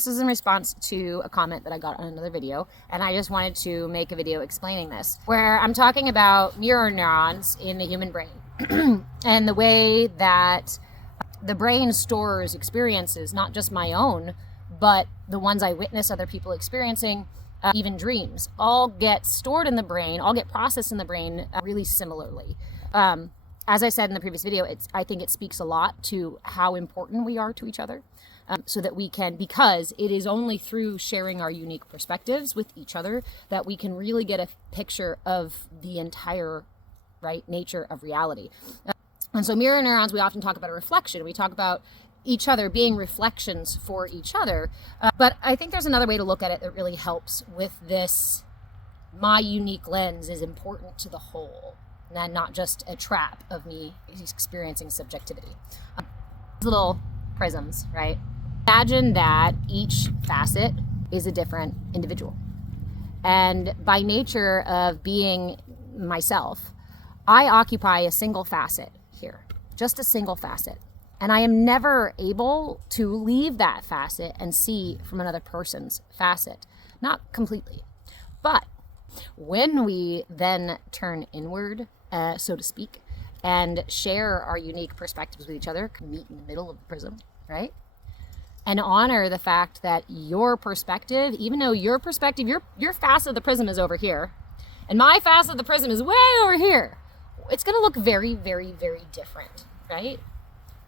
This is in response to a comment that I got on another video, and I just wanted to make a video explaining this, where I'm talking about mirror neurons in the human brain and the way that the brain stores experiences, not just my own, but the ones I witness other people experiencing, even dreams, all get stored in the brain, all get processed in the brain really similarly. As I said in the previous video, I think it speaks a lot to how important we are to each other. So that we can, because it is only through sharing our unique perspectives with each other that we can really get a picture of the entire nature of reality. And so mirror neurons, we often talk about a reflection. We talk about each other being reflections for each other. But I think there's another way to look at it that really helps with this. My unique lens is important to the whole, and not just a trap of me experiencing subjectivity. Little prisms, right? Imagine that each facet is a different individual. And by nature of being myself, I occupy a single facet here, just a single facet. And I am never able to leave that facet and see from another person's facet, not completely. But when we then turn inward, so to speak, and share our unique perspectives with each other, meet in the middle of the prism, right? And honor the fact that your perspective, even though your perspective, your facet of the prism is over here, and my facet of the prism is way over here, it's going to look very, very, very different, right?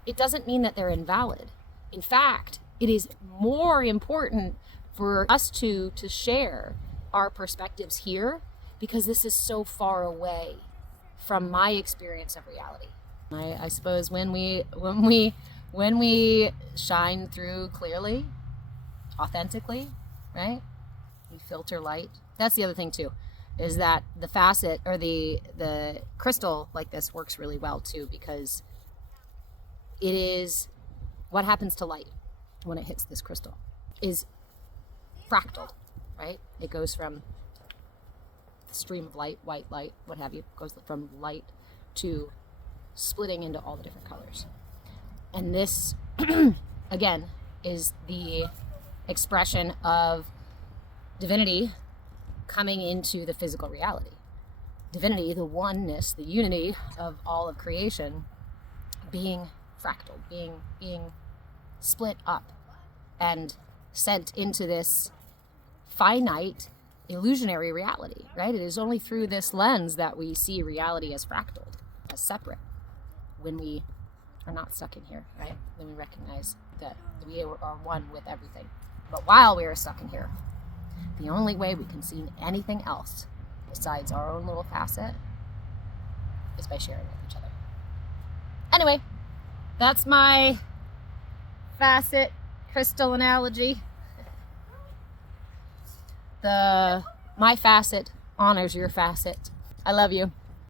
It doesn't mean that they're invalid. In fact, it is more important for us to share our perspectives here, because this is so far away from my experience of reality. I suppose when we shine through clearly, authentically, right? We filter light. That's the other thing too, is that the facet or the crystal like this works really well too, because it is what happens to light when it hits this crystal is fractal, right? It goes from the stream of light, white light, what have you, goes from light to splitting into all the different colors. And this, again, is the expression of divinity coming into the physical reality. Divinity, the oneness, the unity of all of creation, being fractal, being split up and sent into this finite, illusionary reality, right? It is only through this lens that we see reality as fractaled, as separate, when we are not stuck in here, right? Then we recognize that we are one with everything. But while we are stuck in here, the only way we can see anything else besides our own little facet is by sharing with each other. Anyway, that's my facet crystal analogy. My facet honors your facet. I love you.